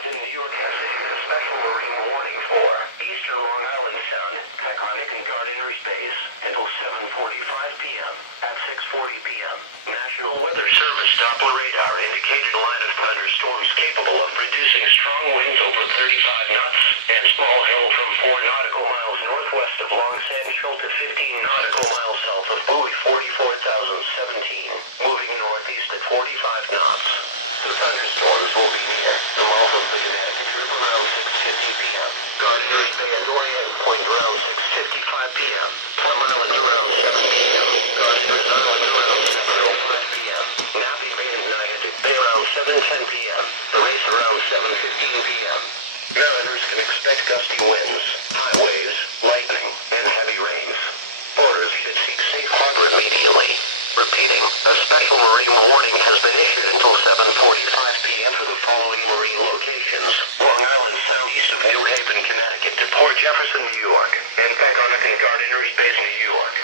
in New York has issued a special marine warning for eastern Long Island Sound, Peconic and Gardiner's Bays until 7:45 p.m. At 6:40 p.m., National Weather Service Doppler radar indicated a line of thunderstorms capable of producing strong winds over 35 knots and small hail from 4 nautical miles northwest of Long Central to 15 nautical miles south of Buoy 44,017, moving northeast at 45 knots. The thunderstorms will be near the mouth of the Atlantic Group around 6:50 p.m. Gardiner's Bay and Orient Point around 6:55 p.m. Plum Island around 7 p.m. Gardiner's Island around 7:05 p.m. Nappy Bay and Niagara Bay around 7:10 p.m. The Race around 7:15 p.m. Mariners can expect gusty winds, high waves, lightning, and heavy rains. Boaters should seek safe harbor immediately. Repeating, a special marine warning has been issued until 7:45 p.m. for the following marine locations: Long Island Sound east of New Haven, Connecticut to Port Jefferson, New York, and Peconic and Gardiner's Bays, New York.